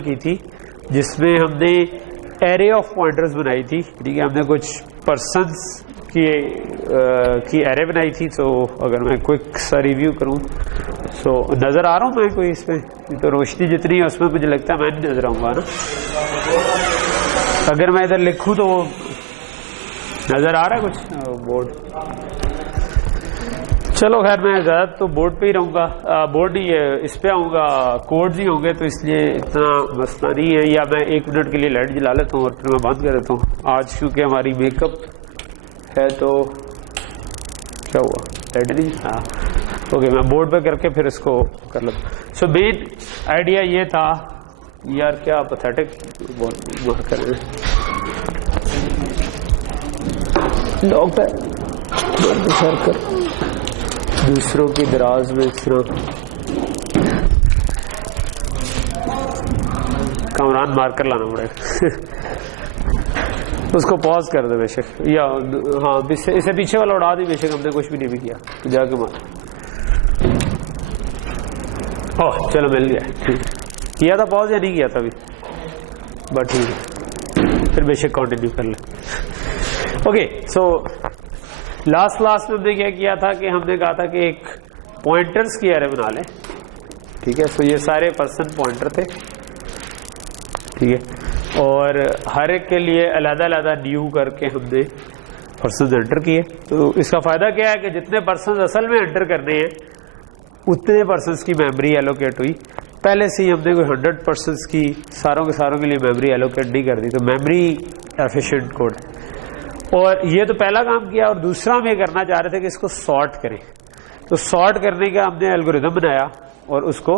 की थी जिसमें हमने एरे ऑफ पॉइंटर्स बनाई थी, ठीक है। हमने कुछ पर्सन्स की एरे बनाई थी। तो अगर मैं क्विक सा रिव्यू करूं तो नज़र आ रहा हूं मैं कोई इसमें, तो रोशनी जितनी है उसमें मुझे लगता है मैं नहीं नजर आऊंगा ना। अगर मैं इधर लिखूं तो वो नजर आ रहा है कुछ बोर्ड। चलो खैर मैं ज़्यादा तो बोर्ड पे ही रहूँगा, बोर्ड ही इस पे आऊँगा, कोड्स ही होंगे तो इसलिए इतना मसला नहीं है। या मैं 1 मिनट के लिए लाइट जला लेता हूँ और फिर मैं बंद कर देता हूँ। आज क्योंकि हमारी मेकअप है तो क्या हुआ, लाइट नहीं, हाँ ओके, मैं बोर्ड पे करके फिर इसको कर लेता। सो मेन आइडिया ये था यार, क्या पैथेटिक मार्कर है डॉक्टर, दूसरों की दराज में इस तरह कामरान मार्कर लाना पड़ेगा। उसको पॉज कर दे बेशक, या हाँ इसे पीछे वाला उड़ा दी बेशक, हमने कुछ भी नहीं भी किया तो जाके मार। ओह चलो मिल गया, ठीक किया था पॉज या नहीं किया था अभी, बट ठीक है फिर बेशक कंटिन्यू कर ले। ओके सो लास्ट क्लास में हमने क्या किया था कि हमने कहा था कि एक पॉइंटर्स की एरे बना लें, ठीक है। सो ये सारे पर्सन पॉइंटर थे, ठीक है, और हर एक के लिए अलग-अलग न्यू करके हमने पर्सन एंटर किए। तो इसका फायदा क्या है कि जितने पर्सन असल में एंटर करने हैं उतने पर्सन की मेमोरी एलोकेट हुई। पहले से ही हमने कोई 100 पर्सन की सारों के लिए मेमोरी एलोकेट नहीं कर दी, तो मेमोरी एफिशिएंट कोड। और ये तो पहला काम किया, और दूसरा हम ये करना चाह रहे थे कि इसको सॉर्ट करें। तो सॉर्ट करने का हमने एल्गोरिथम बनाया और उसको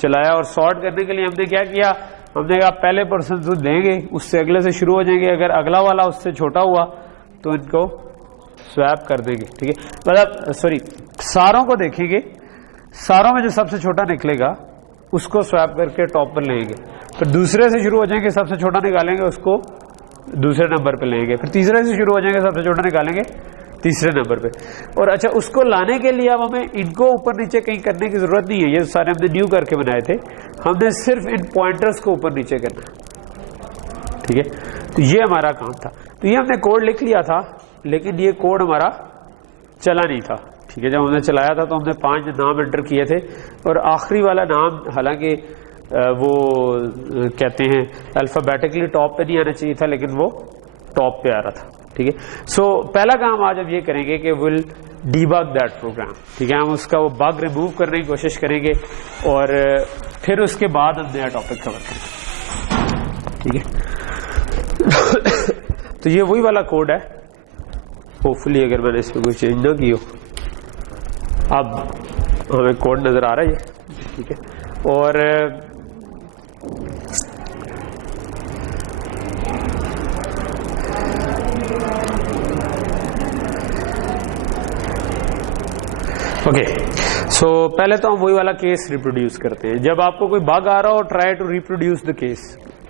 चलाया। और सॉर्ट करने के लिए हमने क्या किया, हमने कहा पहले पर्सन जो देंगे उससे अगले से शुरू हो जाएंगे, अगर अगला वाला उससे छोटा हुआ तो इनको स्वैप कर देंगे, ठीक है। मतलब सॉरी, सारों को देखेंगे, सारों में जो सबसे छोटा निकलेगा उसको स्वैप करके टॉप पर लेंगे, फिर दूसरे से शुरू हो जाएंगे, सबसे छोटा निकालेंगे उसको दूसरे नंबर पे लेंगे, फिर तीसरे से शुरू हो जाएंगे, सबसे छोटा निकालेंगे तीसरे नंबर पे। और अच्छा, उसको लाने के लिए अब हमें इनको ऊपर नीचे कहीं करने की जरूरत नहीं है, ये सारे हमने न्यू करके बनाए थे, हमने सिर्फ इन पॉइंटर्स को ऊपर नीचे करना, ठीक है। तो ये हमारा काम था। तो ये हमने कोड लिख लिया था, लेकिन ये कोड हमारा चला नहीं था, ठीक है। जब हमने चलाया था तो हमने 5 नाम एंटर किए थे, और आखिरी वाला नाम हालांकि वो कहते हैं अल्फाबेटिकली टॉप पे नहीं आना चाहिए था, लेकिन वो टॉप पे आ रहा था, ठीक है। सो पहला काम आज हम ये करेंगे कि विल डीबग दैट प्रोग्राम, ठीक है। हम उसका वो बग रिमूव करने की कोशिश करेंगे और फिर उसके बाद हम नया टॉपिक कवर करेंगे, ठीक है। तो ये वही वाला कोड है, होपफुली अगर मैंने इसमें कोई चेंज ना की हो, अब हमें कोड नजर आ रहा है, ठीक है। और ओके सो पहले तो हम वही वाला केस रिप्रोड्यूस करते हैं। जब आपको कोई बग आ रहा हो, try to reproduce the case,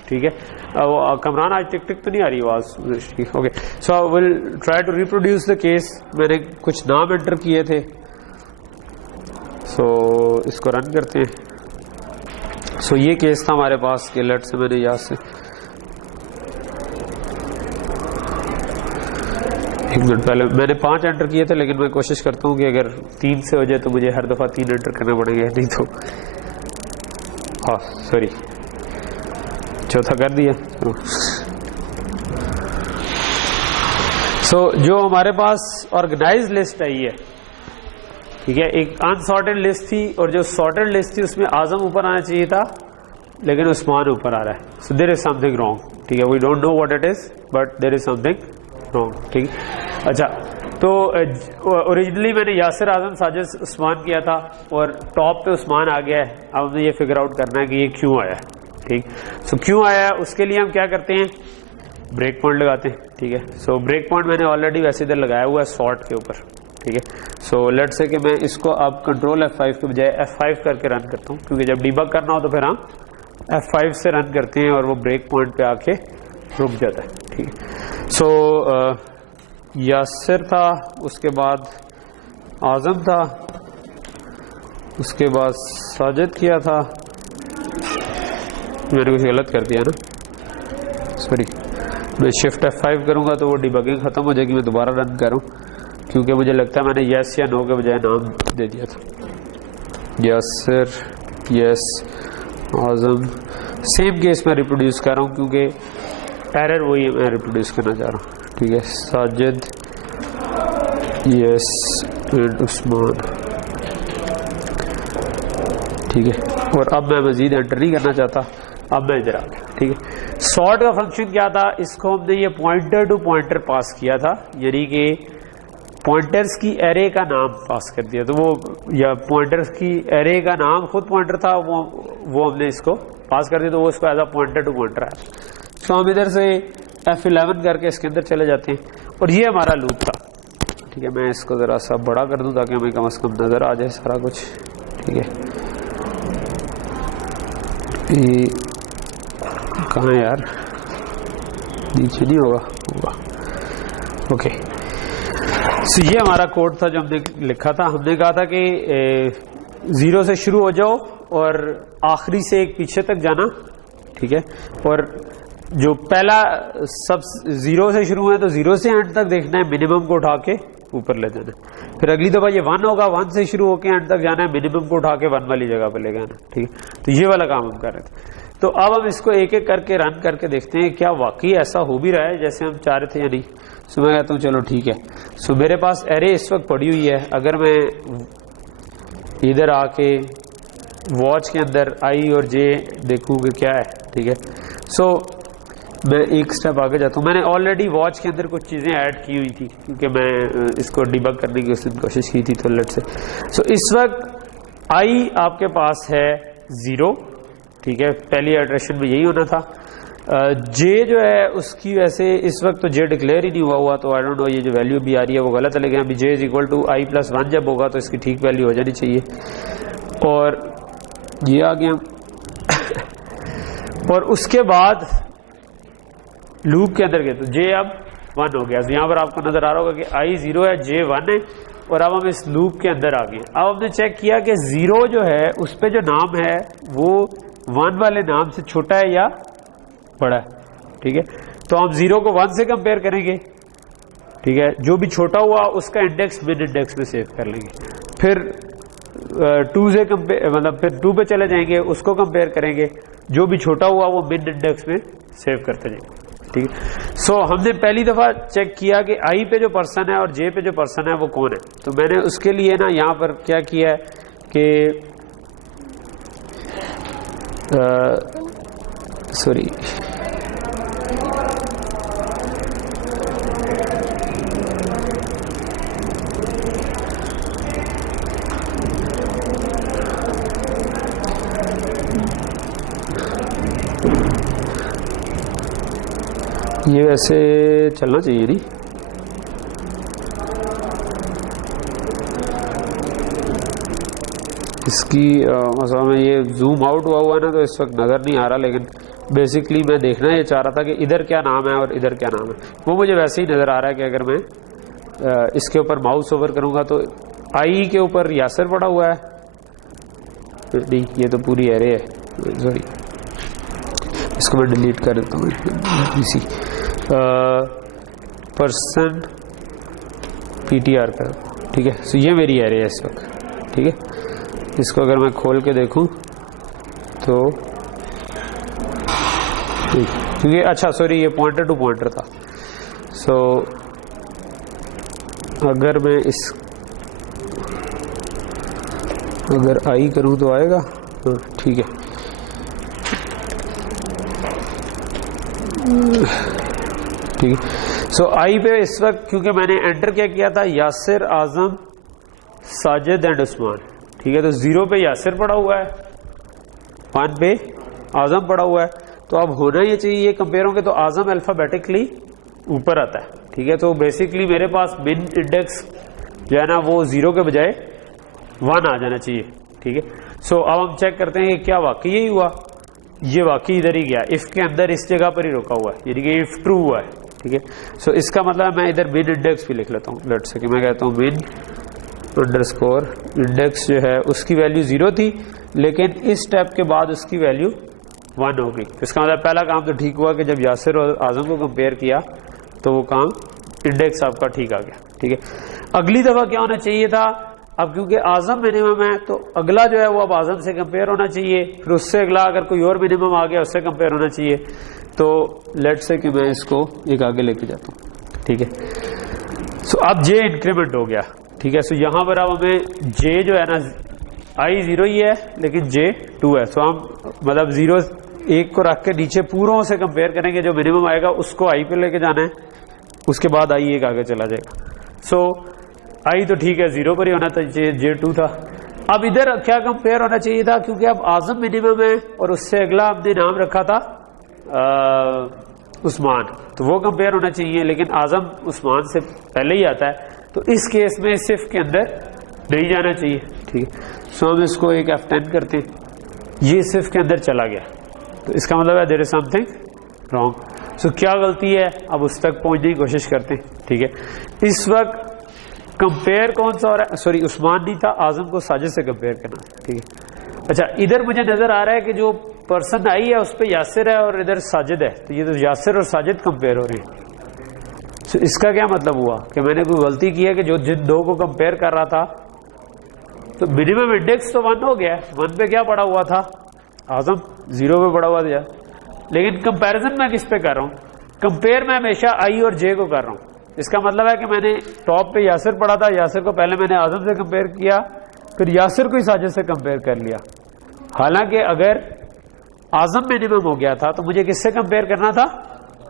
ठीक है। कमरान आज टिक टिक तो नहीं आ रही आवाज, okay. So will try to reproduce the case. मैंने कुछ नाम एंटर किए थे, सो इसको रन करते हैं। सो ये केस था हमारे पास कि लेट से मैंने याद से 1 मिनट पहले मैंने 5 एंटर किए थे, लेकिन मैं कोशिश करता हूँ कि अगर 3 से हो जाए तो मुझे हर दफा 3 एंटर करने पड़ेंगे, नहीं तो हाँ सॉरी चौथा कर दिया। सो जो हमारे पास ऑर्गेनाइज लिस्ट आई है, ठीक है, एक अनसॉर्टेड लिस्ट थी और जो सॉर्टेड लिस्ट थी उसमें आजम ऊपर आना चाहिए था, लेकिन उस्मान ऊपर आ रहा है। So there is something wrong, ठीक है। We don't know what it is, but there is something wrong, ठीक है। अच्छा, तो ओरिजिनली मैंने यासिर, आजम, साजिद, उस्मान किया था और टॉप पे उस्मान आ गया है। अब हमें ये फिगर आउट करना है कि ये क्यों आया है, ठीक। सो क्यों आया है उसके लिए हम क्या करते हैं, ब्रेक पॉइंट लगाते हैं, ठीक है। सो ब्रेक पॉइंट मैंने ऑलरेडी वैसे इधर लगाया हुआ है सॉर्ट के ऊपर, ठीक है। सो लेट्स से कि मैं इसको अब कंट्रोल F5 के बजाय F5 करके रन करता हूँ, क्योंकि जब डीबग करना हो तो फिर हम F5 से रन करते हैं और वो ब्रेक पॉइंट पे आके रुक जाता है, ठीक है। सो यासिर था, उसके बाद आजम था, उसके बाद साजिद किया था, मैंने कुछ गलत कर दिया ना, सॉरी। मैं शिफ्ट F5 करूंगा तो वो डिबगिंग खत्म हो जाएगी, मैं दोबारा रन करूं, क्योंकि मुझे लगता है मैंने यस या नो के बजाय नाम दे दिया था। यासिर, यस, आजम। सेम केस में रिप्रोड्यूस कर रहा हूँ क्योंकि एरर वही है, मैं रिप्रोड्यूस करना चाह रहा हूँ, ठीक है। साजिद, यस एंड उस्मान, ठीक है। और अब मैं मजीद एंटर नहीं करना चाहता, अब मैं इधर आ गया, ठीक है। सॉर्ट का फंक्शन क्या था, इसको हमने ये पॉइंटर टू पॉइंटर पास किया था, यानी कि पॉइंटर्स की एरे का नाम पास कर दिया, तो वो या पॉइंटर्स की एरे का नाम खुद पॉइंटर था, वो हमने इसको पास कर दिया, तो वो इसको as a pointer to pointer आया। तो हम इधर से F11 करके इसके अंदर चले जाते हैं, और ये हमारा लूप था, ठीक है। मैं इसको ज़रा सा बड़ा कर दूं ताकि हमें कम से कम नज़र आ जाए सारा कुछ, ठीक है। ये कहाँ है यार, नीचे नहीं होगा, ओके। सो ये हमारा कोड था जो हमने लिखा था। हमने कहा था कि 0 से शुरू हो जाओ और आखिरी से एक पीछे तक जाना, ठीक है। और जो पहला सब 0 से शुरू है तो 0 से एंड तक देखना है, मिनिमम को उठा के ऊपर ले जाना है। फिर अगली दफा ये 1 होगा, 1 से शुरू होकर एंड तक जाना है, मिनिमम को उठा के 1 वाली जगह पर ले जाना, ठीक है। तो ये वाला काम हम कर रहे थे। तो अब हम इसको एक एक करके रन करके देखते हैं क्या वाकई ऐसा हो भी रहा है जैसे हम चाह रहे थे या नहीं। सो मैं कहता हूँ चलो ठीक है। सो मेरे पास एरे इस वक्त पड़ी हुई है, अगर मैं इधर आके वॉच के अंदर आई और जे देखूँ कि क्या है, ठीक है। सो मैं एक स्टेप आगे जाता हूँ। मैंने ऑलरेडी वॉच के अंदर कुछ चीज़ें ऐड की हुई थी क्योंकि मैं इसको डिबग करने की कोशिश की थी, तो लेट से। सो इस वक्त आई आपके पास है 0, ठीक है, पहली इटरेशन में यही होना था। जे जो है उसकी वैसे इस वक्त तो जे डिक्लेयर ही नहीं हुआ, तो आई डोंट नो ये जो वैल्यू भी आ रही है वो गलत है, लेकिन अभी J is equal to I plus 1 जब होगा तो इसकी ठीक वैल्यू हो जानी चाहिए। और ये आ गया और उसके बाद लूप के अंदर गए तो जे अब 1 हो गया। तो यहाँ पर आपको नजर आ रहा होगा कि आई 0 है, जे 1 है, और अब हम इस लूप के अंदर आ गए। अब हमने चेक किया कि 0 जो है उस पे जो नाम है वो 1 वाले नाम से छोटा है या बड़ा है, ठीक है। तो हम 0 को 1 से कंपेयर करेंगे, ठीक है। जो भी छोटा हुआ उसका इंडेक्स मिड इंडेक्स में सेव कर लेंगे। फिर 2 से कंपेयर, मतलब फिर 2 पे चले जाएंगे, उसको कंपेयर करेंगे, जो भी छोटा हुआ वो मिड इंडेक्स में सेव करते जाएंगे, ठीक है। सो हमने पहली दफा चेक किया कि आई पे जो पर्सन है और जे पे जो पर्सन है वो कौन है। तो मैंने उसके लिए ना यहाँ पर क्या किया है कि सॉरी ये वैसे चलना चाहिए नहीं, इसकी मतलब में ये जूम आउट हुआ है ना तो इस वक्त नज़र नहीं आ रहा, लेकिन बेसिकली मैं देखना ये चाह रहा था कि इधर क्या नाम है और इधर क्या नाम है। वो मुझे वैसे ही नज़र आ रहा है कि अगर मैं इसके ऊपर माउस ओवर करूँगा तो आई के ऊपर यासिर पड़ा हुआ है, नहीं ये तो पूरी एरे है, सॉरी इसको मैं डिलीट कर देता हूँ। इसी पर्सन PTR कर, ठीक है। सो ये मेरी एरे है इस वक्त, ठीक है। इसको अगर मैं खोल के देखूं तो क्योंकि अच्छा सॉरी ये पॉइंटर टू पॉइंटर था। सो अगर मैं अगर आई करूं तो आएगा, ठीक है। ठीक है। सो आई पे इस वक्त क्योंकि मैंने एंटर क्या किया था यासिर, आजम, साजिद एंड उस्मान, ठीक है। तो 0 पे यासिर पड़ा हुआ है, 1 पे आजम पड़ा हुआ है, तो अब होना ये चाहिए ये कंपेयर होंगे तो आजम अल्फाबेटिकली ऊपर आता है, ठीक है। तो बेसिकली मेरे पास मिन इंडेक्स जो है ना वो 0 के बजाय 1 आ जाना चाहिए, ठीक है। सो अब हम चेक करते हैं कि क्या वाकई यही हुआ, ये वाकई इधर ही गया, इफ के अंदर इस जगह पर ही रुका हुआ है, यानी कि इफ ट्रू हुआ है, ठीक है। सो इसका मतलब मैं इधर मिन इंडेक्स भी लिख लेता हूँ, लेट से कि मैं कहता हूँ मिन अंडरस्कोर इंडेक्स जो है उसकी वैल्यू 0 थी, लेकिन इस स्टेप के बाद उसकी वैल्यू 1 हो गई। तो इसका मतलब पहला काम तो ठीक हुआ कि जब यासिर और आजम को कंपेयर किया तो वो काम इंडेक्स आपका ठीक आ गया। ठीक है, अगली दफा क्या होना चाहिए था, अब क्योंकि आजम मिनिमम है तो अगला जो है वो अब आजम से कंपेयर होना चाहिए, फिर उससे अगला अगर कोई और मिनिमम आ गया उससे कंपेयर होना चाहिए। तो लेट्स से कि मैं इसको एक आगे लेके जाता हूँ। ठीक है, सो अब जे इंक्रीमेंट हो गया। ठीक है, सो यहाँ पर अब हमें जे जो है ना आई 0 ही है लेकिन जे 2 है। सो हम मतलब 0 1 को रख के नीचे पूरों से कंपेयर करेंगे, जो मिनिमम आएगा उसको आई पे लेके जाना है, उसके बाद आई 1 आगे चला जाएगा। सो आई तो ठीक है 0 पर ही होना था, जे 2 था। अब इधर क्या कंपेयर होना चाहिए था, क्योंकि अब आजम मिनिमम है और उससे अगला हमने नाम रखा था उस्मान, तो वो कंपेयर होना चाहिए, लेकिन आजम उस्मान से पहले ही आता है, तो इस केस में सिर्फ के अंदर नहीं जाना चाहिए। ठीक है, सो हम इसको एक F10 करते हैं, ये सिर्फ के अंदर चला गया, तो इसका मतलब है देयर इज समथिंग रॉन्ग। सो क्या गलती है, अब उस तक पहुंचने की कोशिश करते हैं। ठीक है, इस वक्त कंपेयर कौन सा हो रहा है, सॉरी उस्मान नहीं था, आजम को साजिद से कंपेयर करना। ठीक है, अच्छा इधर मुझे नजर आ रहा है कि जो पर्सन आई है उस पर यासिर है और इधर साजिद है, तो ये तो यासिर और साजिद कंपेयर हो रहे हैं। तो इसका क्या मतलब हुआ कि मैंने कोई गलती की है कि जो जिन दो को कंपेयर कर रहा था, तो मिनिमम इंडेक्स तो 1 हो गया है, 1 पे क्या पड़ा हुआ था, आजम 0 पे पड़ा हुआ था, लेकिन कंपैरिजन मैं किस पे कर रहा हूँ, कंपेयर मैं हमेशा आई और जे को कर रहा हूँ। इसका मतलब है कि मैंने टॉप पे यासिर पढ़ा था, यासिर को पहले मैंने आजम से कंपेयर किया, फिर यासिर को ही साजिद से कंपेयर कर लिया। हालांकि अगर आजम मिनिमम हो गया था तो मुझे किससे कंपेयर करना था,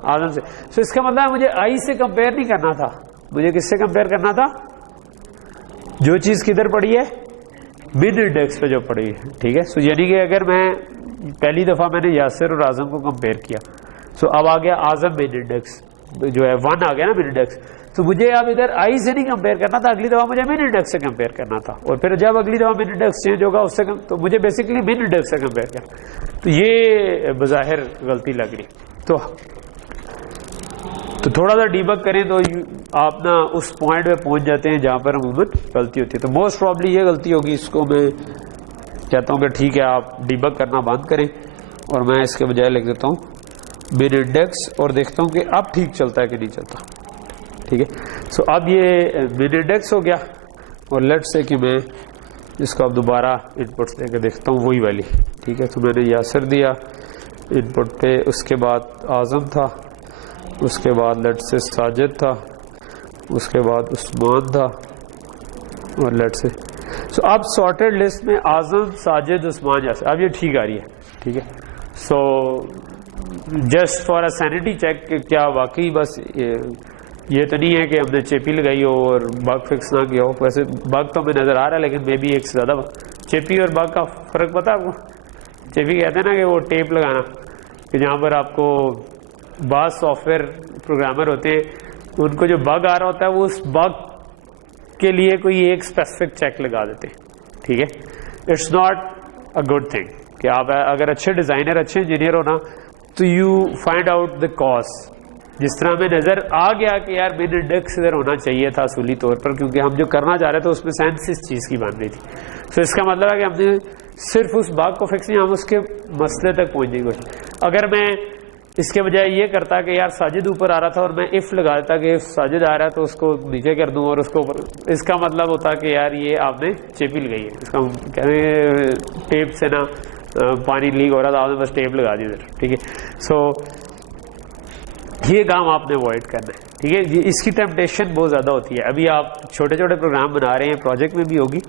आजम से। सो इसका मतलब है मुझे आई से कंपेयर नहीं करना था, मुझे किससे कंपेयर करना था, जो चीज किधर पड़ी है, मिड इंडेक्स पे जो पड़ी है। ठीक है, सो यानी कि अगर मैं पहली दफा मैंने यासिर और आजम को कंपेयर किया, सो अब आ गया आजम मिड इंडेक्स जो है 1 आ गया ना मिड इंडेक्स, तो मुझे अब इधर आई से नहीं कंपेयर करना था, अगली दफा मुझे मिड इंडेक्स से कंपेयर करना था, और फिर जब अगली दफा मिड इंडेक्स चेंज होगा उससे तो मुझे बेसिकली मिड इंडेक्स से कंपेयर करना। तो ये बज़ाहिर गलती लग रही। तो थोड़ा सा डीबग करें तो आप ना उस पॉइंट पे पहुंच जाते हैं जहां पर अमूमन गलती होती है। तो मोस्ट प्रॉब्ली ये गलती होगी, इसको मैं कहता हूं कि ठीक है आप डीबग करना बंद करें, और मैं इसके बजाय लिख देता हूं मिड इंडेक्स और देखता हूं कि अब ठीक चलता है कि नहीं चलता। ठीक है, सो अब ये मिड इंडेक्स हो गया, और लेट्स से कि मैं इसको अब दोबारा इनपुट्स लेके देखता हूं वही वाली। ठीक है, तो मैंने यासिर दिया इनपुट पे, उसके बाद आजम था, उसके बाद लेट्स से साजिद था, उसके बाद उस्मान था, और लेट्स से सो अब सॉर्टेड लिस्ट में आजम साजिद उस्मान यासिर, अब ये ठीक आ रही है। ठीक है, so just for a sanity check, क्या वाकई बस ये तो नहीं है कि हमने चेपी लगाई हो और बग फिक्स ना किया हो। वैसे बग तो हमें नजर आ रहा है, लेकिन मे बी एक से ज्यादा चेपी और बग का फर्क पता है आपको। चेपी कहते हैं ना कि वो टेप लगाना, कि जहाँ पर आपको बास सॉफ्टवेयर प्रोग्रामर होते हैं, उनको जो बग आ रहा होता है वो उस बग के लिए कोई एक स्पेसिफिक चेक लगा देते हैं। ठीक है, it's not a good thing कि आप अगर अच्छे डिजाइनर, अच्छे इंजीनियर हो ना, तो you find out the cause. जिस तरह हमें नजर आ गया कि यार मिड इंडेक्स इधर होना चाहिए था असूली तौर पर, क्योंकि हम जो करना चाह रहे थे उसमें सेंस इस चीज की बन रही थी। तो इसका मतलब है कि हमने सिर्फ उस बाग को फिक्स नहीं, हम उसके मसले तक पहुंचने की कोशिश। अगर मैं इसके बजाय ये करता कि यार साजिद ऊपर आ रहा था और मैं इफ लगा देता कि इफ साजिद आ रहा है तो उसको नीचे कर दूं और उसको ऊपर, इसका मतलब होता कि यार ये आपने चेपी लगाई है, इसका कहते टेप से ना पानी लीक हो रहा था, आपने बस टेप लगा दी इधर। ठीक है, सो ये काम आपने अवॉइड करना है। ठीक है, इसकी टेम्पटेशन बहुत ज्यादा होती है। अभी आप छोटे छोटे प्रोग्राम बना रहे हैं, प्रोजेक्ट में भी होगी,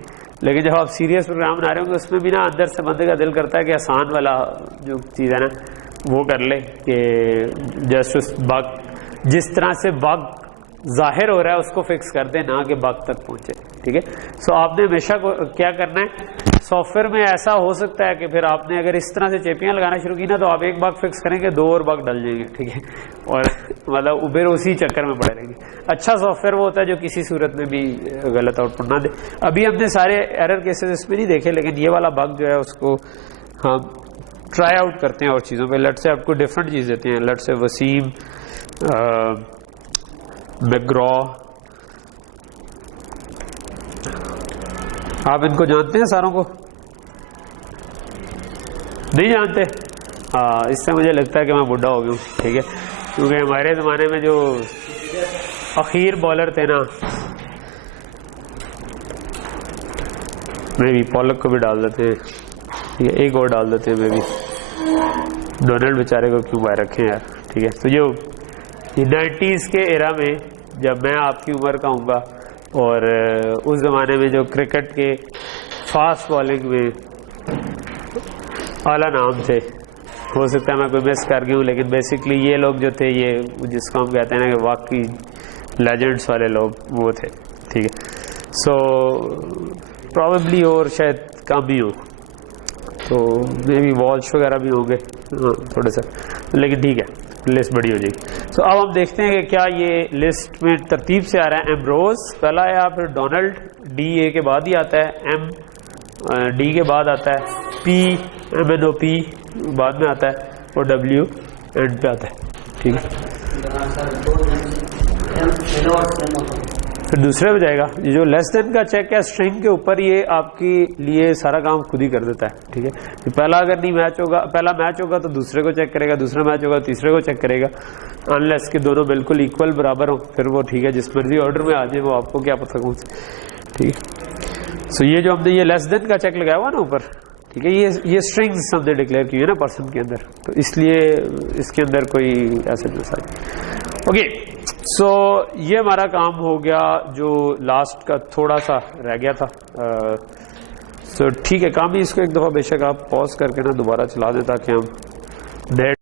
लेकिन जब आप सीरियस प्रोग्राम बना रहे होंगे उसमें भी ना अंदर से बंदे का दिल करता है कि आसान वाला जो चीज़ है ना वो कर ले, कि जस्ट उस बग जिस तरह से बग जाहिर हो रहा है उसको फिक्स कर दे, ना कि बग तक पहुंचे। ठीक है, सो आपने हमेशा क्या करना है, सॉफ्टवेयर में ऐसा हो सकता है कि फिर आपने अगर इस तरह से चेपियां लगाना शुरू की ना, तो आप एक बग फिक्स करेंगे, 2 और बग डल जाएंगे। ठीक है, और मतलब उबेर उसी चक्कर में पड़े रहेंगे। अच्छा सॉफ्टवेयर वो होता है जो किसी सूरत में भी गलत आउटपुट ना दे। अभी हमने सारे एरर केसेस इसमें नहीं देखे, लेकिन ये वाला बग जो है उसको हम ट्राई आउट करते हैं और चीज़ों पे। लेट से आपको डिफरेंट चीज़ देते हैं, लेट से वसीम, मैग्रॉ, आप इनको जानते हैं सारों को? नहीं जानते? हाँ, इससे मुझे लगता है कि मैं बुढ़ा हो गया हूँ, ठीक है, क्योंकि हमारे ज़माने में जो आखिर बॉलर थे ना, मे भी पॉलक को भी डाल देते हैं, ठीक है, एक और डाल देते हैं, मे भी डोनाल्ड बेचारे को क्यों बाहर रखें यार, ठीक है। तो जो 90s के एरा में जब मैं आपकी उम्र का हूँगा और उस ज़माने में जो क्रिकेट के फास्ट बॉलिंग में आला नाम थे, हो सकता है मैं कोई मिस कर गया हूँ, लेकिन बेसिकली ये लोग जो थे, ये जिसको हम कहते हैं ना कि वाकई लेजेंड्स वाले लोग वो थे, ठीक है। सो प्रॉबेबली और शायद कम ही हो, तो मे भी वॉल्श वगैरह भी होंगे थोड़े से, लेकिन ठीक है, लिस्ट बड़ी हो जाएगी। तो अब हम देखते हैं कि क्या ये लिस्ट में तरतीब से आ रहा है। एम्ब्रोज पहला है, फिर डोनाल्ड डी ए के बाद ही आता है, एम डी के बाद आता है, P M N O P बाद में आता है, और डब्ल्यू एंड पे आता है, ठीक है। फिर दूसरे पे जाएगा, ये जो लेस देन का चेक है स्ट्रिंग के ऊपर, ये आपके लिए सारा काम खुद ही कर देता है, ठीक है। पहला अगर नहीं मैच होगा, पहला मैच होगा तो दूसरे को चेक करेगा, दूसरा मैच होगा तीसरे को चेक करेगा, अनलेस के दोनों बिल्कुल इक्वल बराबर हो, फिर वो ठीक है, जिस मर्जी ऑर्डर में आ जाए वो आपको क्या पता कौन सी, ठीक है। सो ये जो हमने ये लेस देन का चेक लगाया हुआ ना ऊपर, ठीक है, ये स्ट्रिंग्स हमने डिक्लेयर की है ना पर्सन के अंदर, तो इसलिए इसके अंदर कोई ऐसा जैसा, ओके। सो ये हमारा काम हो गया, जो लास्ट का थोड़ा सा रह गया था। सो ठीक है, काम ही इसको एक दफ़ा बेशक आप पॉज करके ना दोबारा चला दें, ताकि हम